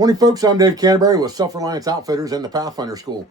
Morning, folks. I'm Dave Canterbury with Self-Reliance Outfitters and the Pathfinder School.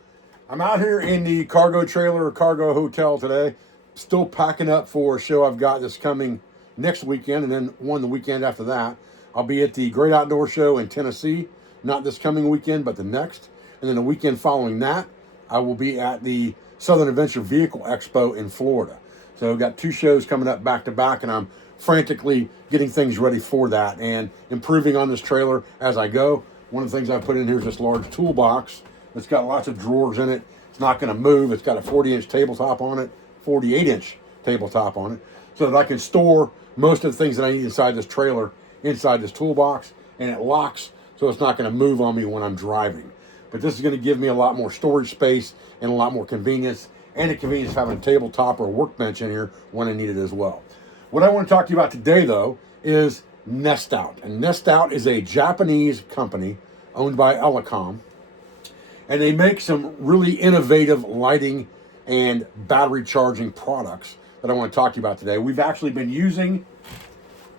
I'm out here in the cargo trailer or cargo hotel today, still packing up for a show I've got that's coming next weekend, and then one the weekend after that. I'll be at the Great Outdoor Show in Tennessee, not this coming weekend, but the next. And then the weekend following that, I will be at the Southern Adventure Vehicle Expo in Florida. So I've got two shows coming up back to back, and I'm frantically getting things ready for that and improving on this trailer as I go. One of the things I put in here is this large toolbox that's got lots of drawers in it. It's not going to move. It's got a 40-inch tabletop on it, 48-inch tabletop on it, so that I can store most of the things that I need inside this trailer inside this toolbox, and it locks so it's not going to move on me when I'm driving. But this is going to give me a lot more storage space and a lot more convenience, and the convenience of having a tabletop or a workbench in here when I need it as well. What I want to talk to you about today, though, is Nestout. And Nestout is a Japanese company owned by Elecom, and they make some really innovative lighting and battery charging products that I want to talk to you about today. We've actually been using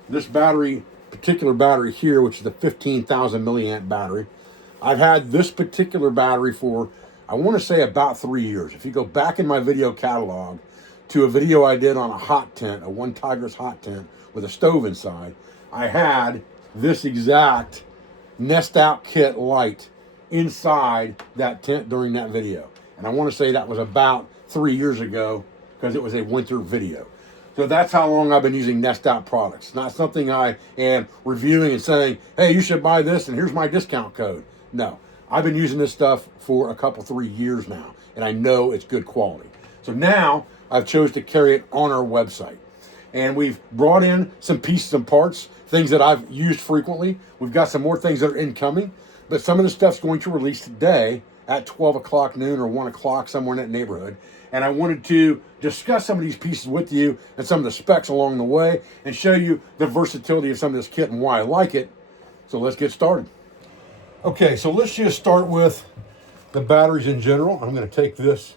this particular battery here, which is the 15,000 milliamp battery. I've had this particular battery for, I want to say, about 3 years. If you go back in my video catalog to a video I did on a hot tent, a One Tigris hot tent with a stove inside, I had this exact Nestout kit light inside that tent during that video. And I want to say that was about 3 years ago because it was a winter video. So that's how long I've been using Nestout products. Not something I am reviewing and saying, hey, you should buy this and here's my discount code. No, I've been using this stuff for 3 years now, and I know it's good quality. So now I've chose to carry it on our website. And we've brought in some pieces and parts, things that I've used frequently. We've got some more things that are incoming, but some of the stuff's going to release today at 12 o'clock noon or 1 o'clock, somewhere in that neighborhood. And I wanted to discuss some of these pieces with you and some of the specs along the way and show you the versatility of some of this kit and why I like it. So let's get started. Okay, so let's just start with the batteries in general. I'm going to take this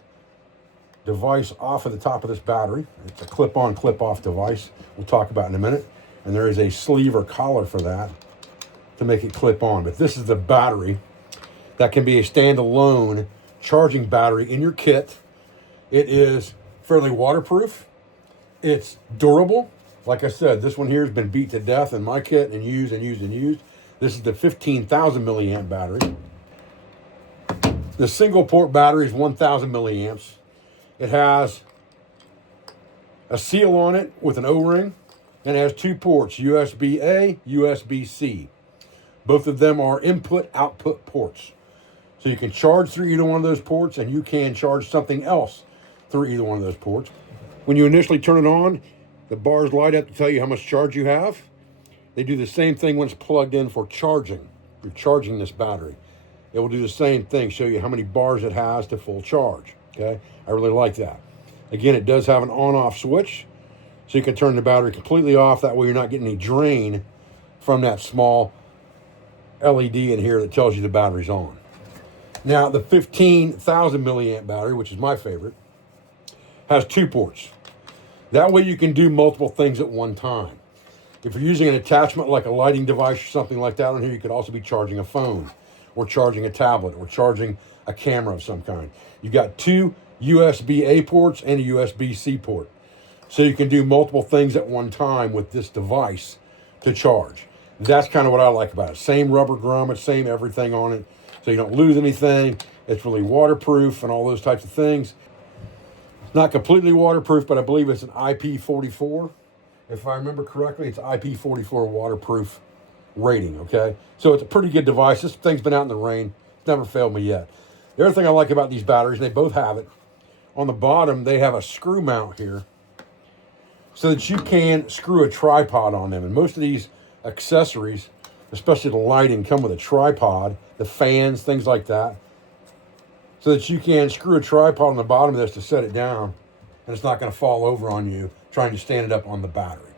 device off of the top of this battery. It's a clip-on, clip-off device we'll talk about in a minute. And there is a sleeve or collar for that to make it clip on. But this is the battery that can be a standalone charging battery in your kit. It is fairly waterproof. It's durable. Like I said, this one here has been beat to death in my kit and used and used and used. This is the 15,000 milliamp battery. The single port battery is 1,000 milliamps. It has a seal on it with an O-ring, and it has two ports, USB-A, USB-C. Both of them are input-output ports. So you can charge through either one of those ports, and you can charge something else through either one of those ports. When you initially turn it on, the bars light up to tell you how much charge you have. They do the same thing when it's plugged in for charging. You're charging this battery. It will do the same thing, show you how many bars it has to full charge. Okay, I really like that. Again, it does have an on-off switch, so you can turn the battery completely off. That way you're not getting any drain from that small LED in here that tells you the battery's on. Now, the 15,000 milliamp battery, which is my favorite, has two ports. That way you can do multiple things at one time. If you're using an attachment like a lighting device or something like that on here, you could also be charging a phone or charging a tablet or charging a camera of some kind. You've got two USB-A ports and a USB-C port. So you can do multiple things at one time with this device to charge. That's kind of what I like about it. Same rubber grommet, same everything on it. So you don't lose anything. It's really waterproof and all those types of things. It's not completely waterproof, but I believe it's an IP44. If I remember correctly, it's IP44 waterproof rating, okay? So it's a pretty good device. This thing's been out in the rain. It's never failed me yet. The other thing I like about these batteries, they both have it. On the bottom, they have a screw mount here so that you can screw a tripod on them. And most of these accessories, especially the lighting, come with a tripod, the fans, things like that, so that you can screw a tripod on the bottom of this to set it down, and it's not going to fall over on you trying to stand it up on the battery.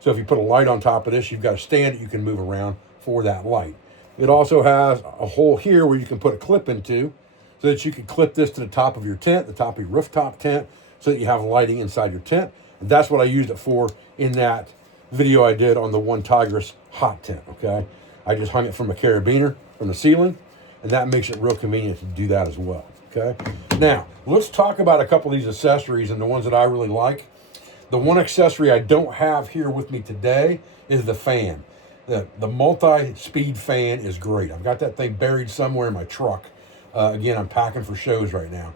So if you put a light on top of this, you've got a stand that you can move around for that light. It also has a hole here where you can put a clip into so that you can clip this to the top of your tent, the top of your rooftop tent, so that you have lighting inside your tent. And that's what I used it for in that video I did on the One Tigris hot tent, okay? I just hung it from a carabiner from the ceiling, and that makes it real convenient to do that as well. Okay. Now, let's talk about a couple of these accessories and the ones that I really like. The one accessory I don't have here with me today is the fan. The multi-speed fan is great. I've got that thing buried somewhere in my truck. Again, I'm packing for shows right now.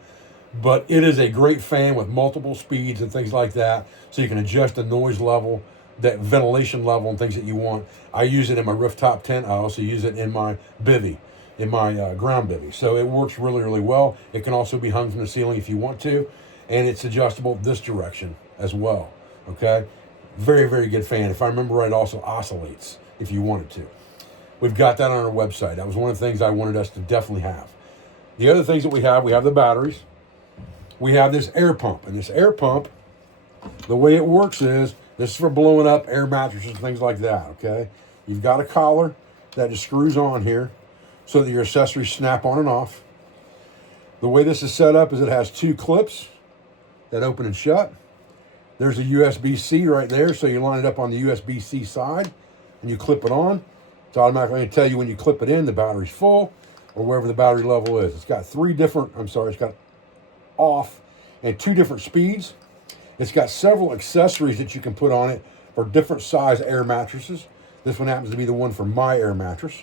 But it is a great fan with multiple speeds and things like that, so you can adjust the noise level, that ventilation level, and things that you want. I use it in my rooftop tent. I also use it in my bivvy, in my ground bivvy. So it works really, really well. It can also be hung from the ceiling if you want to, and it's adjustable this direction as well. Okay, very, very good fan. If I remember right, it also oscillates if you wanted to. We've got that on our website. That was one of the things I wanted us to definitely have. The other things that we have the batteries. We have this air pump, and this air pump, the way it works is, this is for blowing up air mattresses and things like that, okay? You've got a collar that just screws on here so that your accessories snap on and off. The way this is set up is it has two clips that open and shut. There's a USB-C right there, so you line it up on the USB-C side, and you clip it on. It's automatically going to tell you when you clip it in, the battery's full, or wherever the battery level is. It's got it's got off and two different speeds. It's got several accessories that you can put on it for different size air mattresses. This one happens to be the one for my air mattress.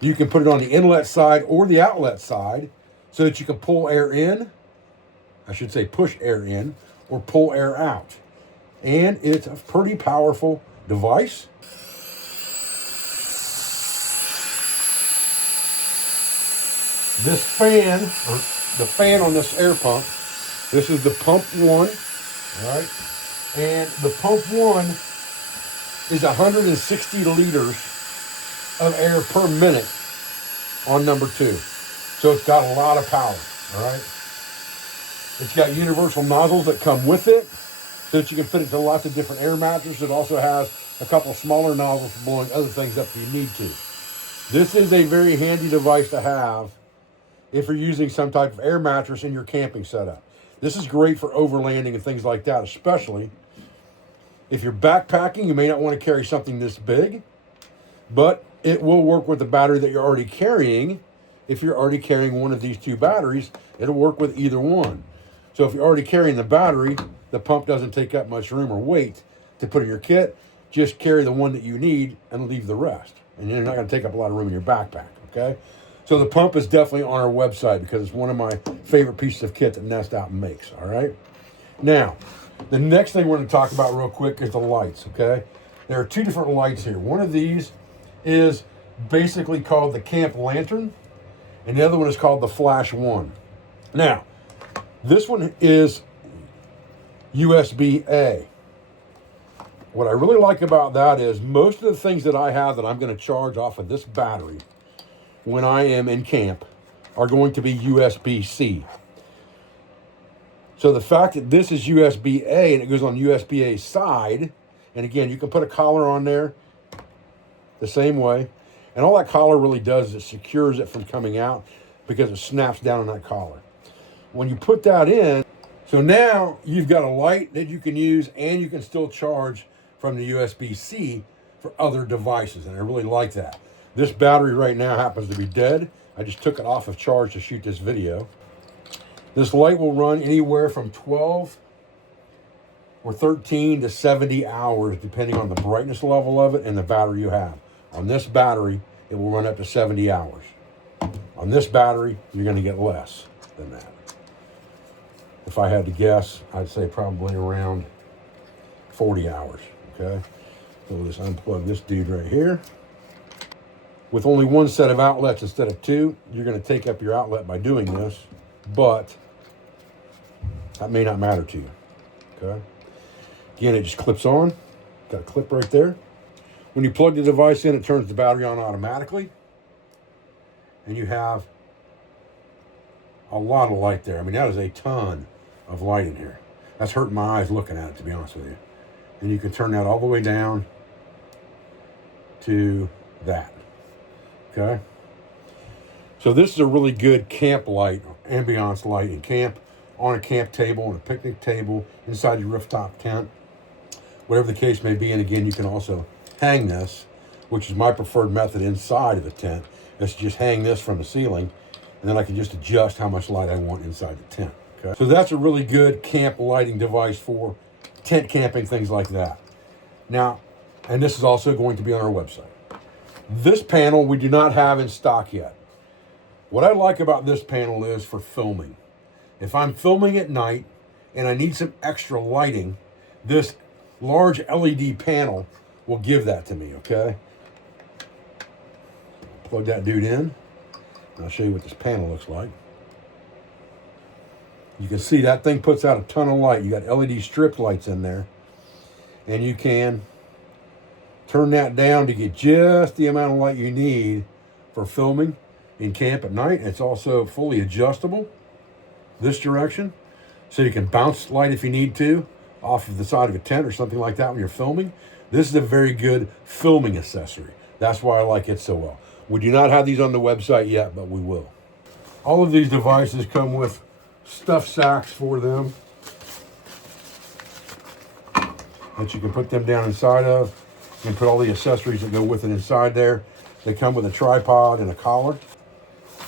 You can put it on the inlet side or the outlet side so that you can pull air in, I should say push air in, or pull air out. And it's a pretty powerful device. This fan, or the fan on this air pump, this is the pump 1, all right? And the pump 1 is 160 liters of air per minute on number 2. So it's got a lot of power, all right? It's got universal nozzles that come with it so that you can fit it to lots of different air mattresses. It also has a couple smaller nozzles for blowing other things up if you need to. This is a very handy device to have if you're using some type of air mattress in your camping setup. This is great for overlanding and things like that, especially if you're backpacking. You may not want to carry something this big, but it will work with the battery that you're already carrying. If you're already carrying one of these two batteries, it'll work with either one. So if you're already carrying the battery, the pump doesn't take up much room or weight to put in your kit. Just carry the one that you need and leave the rest. And you're not going to take up a lot of room in your backpack, okay? So the pump is definitely on our website because it's one of my favorite pieces of kit that Nestout makes, all right? Now, the next thing we're going to talk about real quick is the lights, okay? There are two different lights here. One of these is basically called the camp lantern, and the other one is called the flash 1. Now, this one is USB-A. What I really like about that is most of the things that I have that I'm going to charge off of this battery when I am in camp are going to be USB-C. So the fact that this is USB-A and it goes on USB-A side, and again, you can put a collar on there the same way, and all that collar really does is it secures it from coming out because it snaps down on that collar. When you put that in, so now you've got a light that you can use and you can still charge from the USB-C for other devices, and I really like that. This battery right now happens to be dead. I just took it off of charge to shoot this video. This light will run anywhere from 12 or 13 to 70 hours, depending on the brightness level of it and the battery you have. On this battery, it will run up to 70 hours. On this battery, you're going to get less than that. If I had to guess, I'd say probably around 40 hours, okay? So we'll just unplug this dude right here. With only one set of outlets instead of two, you're going to take up your outlet by doing this, but that may not matter to you, okay? Again, it just clips on. Got a clip right there. When you plug the device in, it turns the battery on automatically, and you have a lot of light there. I mean, that is a ton of light in here. That's hurting my eyes looking at it, to be honest with you. And you can turn that all the way down to that. Okay, so this is a really good camp light, ambiance light in camp, on a camp table, on a picnic table, inside your rooftop tent, whatever the case may be. And again, you can also hang this which is my preferred method inside of the tent, is to just hang this from the ceiling, and then I can just adjust how much light I want inside the tent. Okay? So that's a really good camp lighting device for tent camping, things like that. Now, and this is also going to be on our website. This panel we do not have in stock yet. What I like about this panel is for filming. If I'm filming at night and I need some extra lighting, this large LED panel will give that to me, okay? Plug that dude in. I'll show you what this panel looks like. You can see that thing puts out a ton of light. You got LED strip lights in there. And you can turn that down to get just the amount of light you need for filming in camp at night. It's also fully adjustable this direction, so you can bounce light if you need to off of the side of a tent or something like that when you're filming. This is a very good filming accessory. That's why I like it so well. We do not have these on the website yet, but we will. All of these devices come with stuff sacks for them that you can put them down inside of. You can put all the accessories that go with it inside there. They come with a tripod and a collar,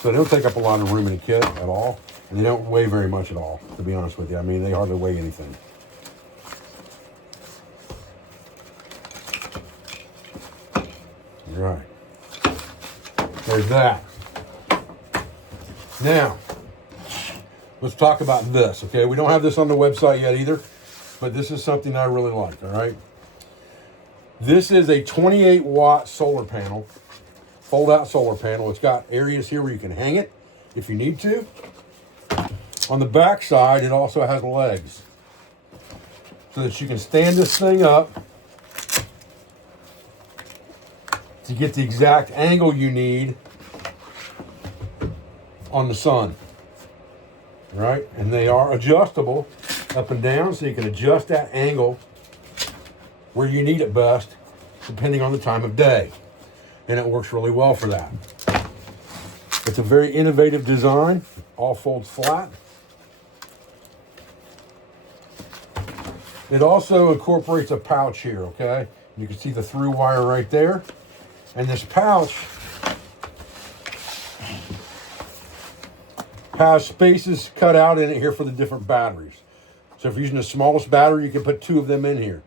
so they don't take up a lot of room in a kit at all, and they don't weigh very much at all, to be honest with you. I mean, they hardly weigh anything. All right, there's that. Now, let's talk about this, okay? We don't have this on the website yet either, but this is something I really like, all right? This is a 28 watt solar panel, fold out solar panel. It's got areas here where you can hang it if you need to. On the back side, it also has legs so that you can stand this thing up to get the exact angle you need on the sun, right? And they are adjustable up and down, so you can adjust that angle where you need it best, depending on the time of day. And it works really well for that. It's a very innovative design, all folds flat. It also incorporates a pouch here, okay? You can see the through wire right there. And this pouch has spaces cut out in it here for the different batteries. So if you're using the smallest battery, you can put 2 of them in here.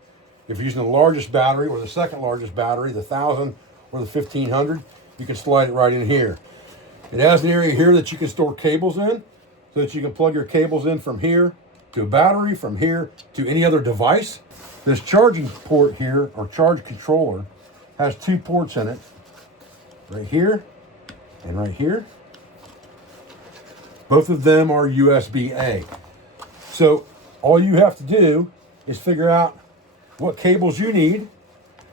If you're using the largest battery or the second largest battery, the 1000 or the 1500, you can slide it right in here. It has an area here that you can store cables in, so that you can plug your cables in from here to a battery, from here to any other device. This charging port here, or charge controller, has 2 ports in it, right here and right here. Both of them are USB-A. So all you have to do is figure out what cables you need,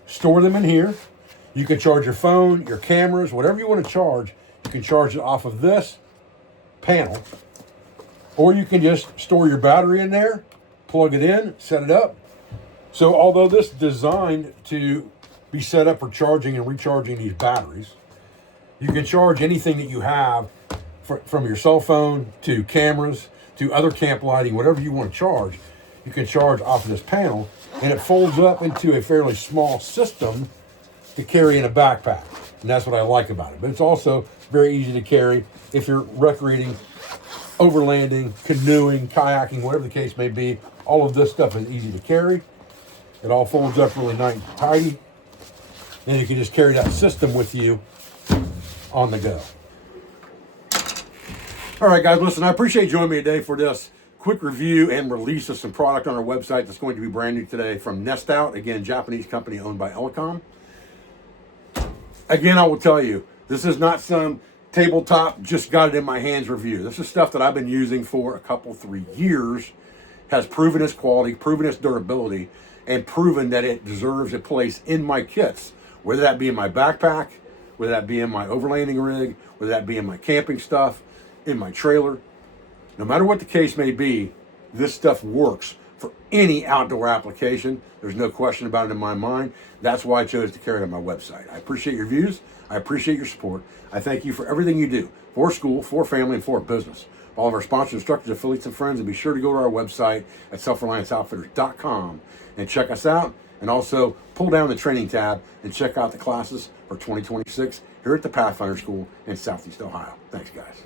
store them in here. You can charge your phone, your cameras, whatever you want to charge. You can charge it off of this panel, or you can just store your battery in there, plug it in, set it up. So although this is designed to be set up for charging and recharging these batteries, you can charge anything that you have, from your cell phone to cameras to other camp lighting, whatever you want to charge, you can charge off of this panel, and it folds up into a fairly small system to carry in a backpack. And that's what I like about it. But it's also very easy to carry if you're recreating, overlanding, canoeing, kayaking, whatever the case may be. All of this stuff is easy to carry. It all folds up really nice and tidy. And you can just carry that system with you on the go. All right, guys, listen, I appreciate you joining me today for this quick review and release of some product on our website that's going to be brand new today from Nestout, again, Japanese company owned by Elecom. Again, I will tell you, this is not some tabletop, just got it in my hands review. This is stuff that I've been using for a couple, 3 years, has proven its quality, proven its durability, and proven that it deserves a place in my kits, whether that be in my backpack, whether that be in my overlanding rig, whether that be in my camping stuff, in my trailer. No matter what the case may be, this stuff works for any outdoor application. There's no question about it in my mind. That's why I chose to carry it on my website. I appreciate your views. I appreciate your support. I thank you for everything you do for school, for family, and for business. All of our sponsors, instructors, affiliates, and friends, and be sure to go to our website at selfrelianceoutfitters.com and check us out And also pull down the training tab and check out the classes for 2026 here at the Pathfinder School in Southeast Ohio. Thanks, guys.